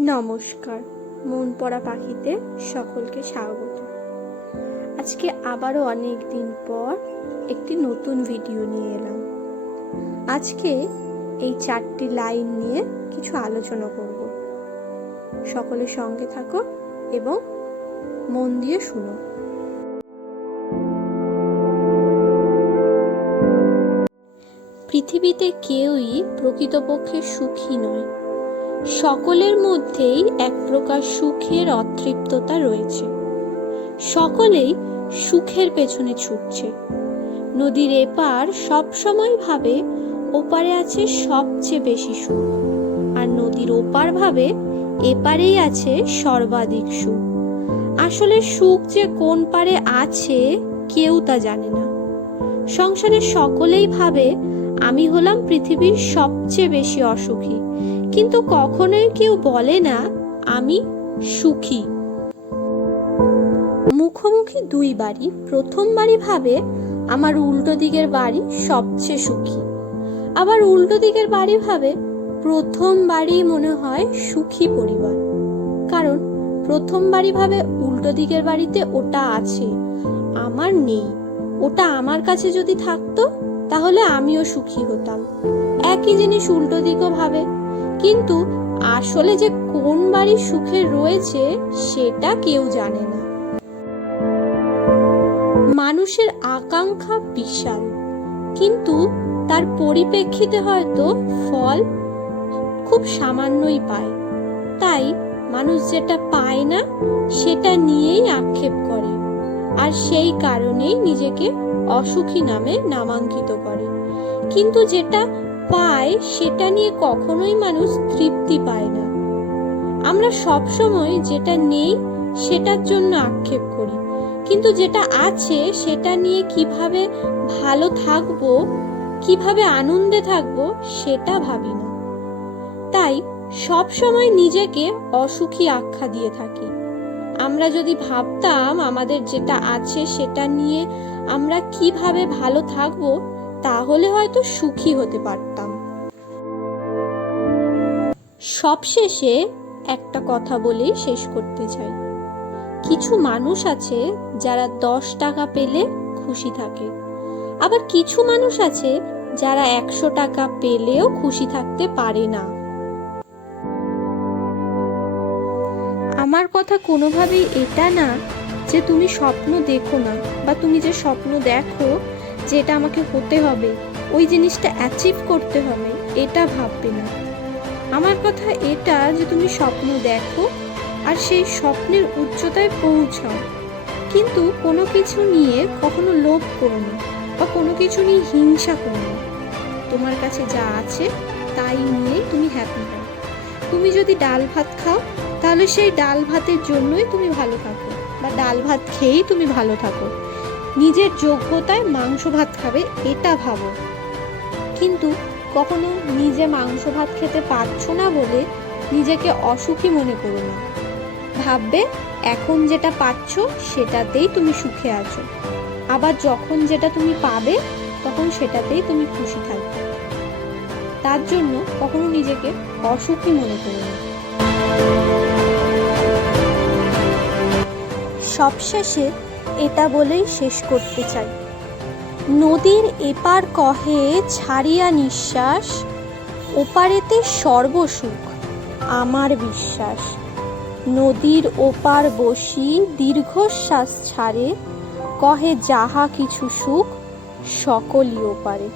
নমস্কার। মন পড়া পাখিতে সকলকে স্বাগত। আজকে আবারও অনেক দিন পর একটি নতুন ভিডিও নিয়ে এলাম। আজকে এই চারটি লাইন নিয়ে কিছু আলোচনা করব। সকলের সঙ্গে থাকো এবং মন দিয়ে শুনো। পৃথিবীতে কেউই প্রকৃতপক্ষে সুখী নয়। সকলের মধ্যেই এক প্রকার সুখের অতৃপ্ততা রয়েছে। সকলেই সুখের পেছনে ছুটছে। নদীর এপার সবসময় ভাবে ওপারে আছে সবচেয়ে বেশি সুখ, আর নদীর ওপার ভাবে এপারেই আছে সর্বাধিক সুখ। আসলে সুখ যে কোন পারে আছে কেউ তা জানে না। সংসারে সকলেই ভাবে আমি হলাম পৃথিবীর সবচেয়ে বেশি অসুখী। কিন্তু কখনোই কেউ বলে না, আমি সুখী। মুখোমুখি দুই বাড়ি। প্রথম বাড়ি ভাবে আমার উল্টো দিকের বাড়ি সবচেয়ে সুখী। আবার উল্টো দিকের বাড়ি ভাবে প্রথম বাড়ি মনে হয় সুখী পরিবার। কারণ প্রথম বাড়ি ভাবে উল্টো দিকের বাড়িতে ওটা আছে, আমার নেই। ওটা আমার কাছে যদি থাকতো তাহলে আমিও সুখী হতাম। একই জিনিস উল্টো দিকও ভাবে। কিন্তু আসলে যে কোন বাড়ি সুখে রয়েছে, সেটা কেউ জানে না। মানুষের আকাঙ্ক্ষা বিশাল। কিন্তু তার পরিপ্রেক্ষিতে হয়তো ফল খুব সামান্যই পায়। তাই মানুষ যেটা পায় না, সেটা নিয়েই আক্ষেপ করে। আর সেই কারণেই নিজেকে অসুখী নামে নামাঙ্কিত করে। কিন্তু যেটা পায়, সেটা নিয়ে কখনোই মানুষ তৃপ্তি পায় না। আমরা সবসময় যেটা নেই, সেটার জন্য আক্ষেপ করি। কিন্তু যেটা আছে, সেটা নিয়ে কীভাবে ভালো থাকব, কীভাবে আনন্দে থাকব, সেটা ভাবি না। তাই সব সময় নিজেকে অসুখী আখ্যা দিয়ে থাকি। আমরা যদি ভাবতাম আমাদের যেটা আছে সেটা নিয়ে আমরা কীভাবে ভালো থাকব, তাহলে হয়তো সুখী হতে পারতাম। সবশেষে একটা কথা বলেই শেষ করতে চাই। কিছু মানুষ আছে যারা দশ টাকা পেলে খুশি থাকে। আবার কিছু মানুষ আছে যারা একশো টাকা পেলেও খুশি থাকতে পারে না। আমার কথা কোনোভাবেই এটা না যে তুমি স্বপ্ন দেখো না বা তুমি যে স্বপ্ন দেখো যে এটা আমাকে হতে হবে, ওই জিনিসটা অ্যাচিভ করতে হবে, এটা ভাববে না। আমার কথা এটা যে তুমি স্বপ্ন দেখো আর সেই স্বপ্নের উচ্চতায় পৌঁছাও। কিন্তু কোনো কিছু নিয়ে কখনো লোভ করো না বা কোনো কিছু নিয়ে হিংসা করো না। তোমার কাছে যা আছে তাই নিয়ে তুমি হ্যাপি হও। তুমি যদি ডাল ভাত খাও তাহলে সেই ডাল ভাতের জন্যই তুমি ভালো থাকো বা ডাল ভাত খেয়েই তুমি ভালো থাকো। নিজের যোগ্যতায় মাংস ভাত খাবে, এটা ভাবো। কিন্তু কখনো নিজে মাংস ভাত খেতে পারছ না বলে নিজেকে অসুখী মনে করো না। ভাববে, এখন যেটা পাচ্ছ, সেটাতেই তুমি সুখে আছো। আবার যখন যেটা তুমি পাবে, তখন সেটাতেই তুমি খুশি থাকবে। তার জন্য কখনো নিজেকে অসুখী মনে করো না। সবশেষে এটা বলেই শেষ করতে চাই। নদীর এপার কহে ছাড়িয়া নিঃশ্বাস, ওপারেতে সর্বসুখ, আমার বিশ্বাস। নদীর ওপার বসি দীর্ঘশ্বাস ছাড়ে, কহে যাহা কিছু সুখ, সকলই ওপারে।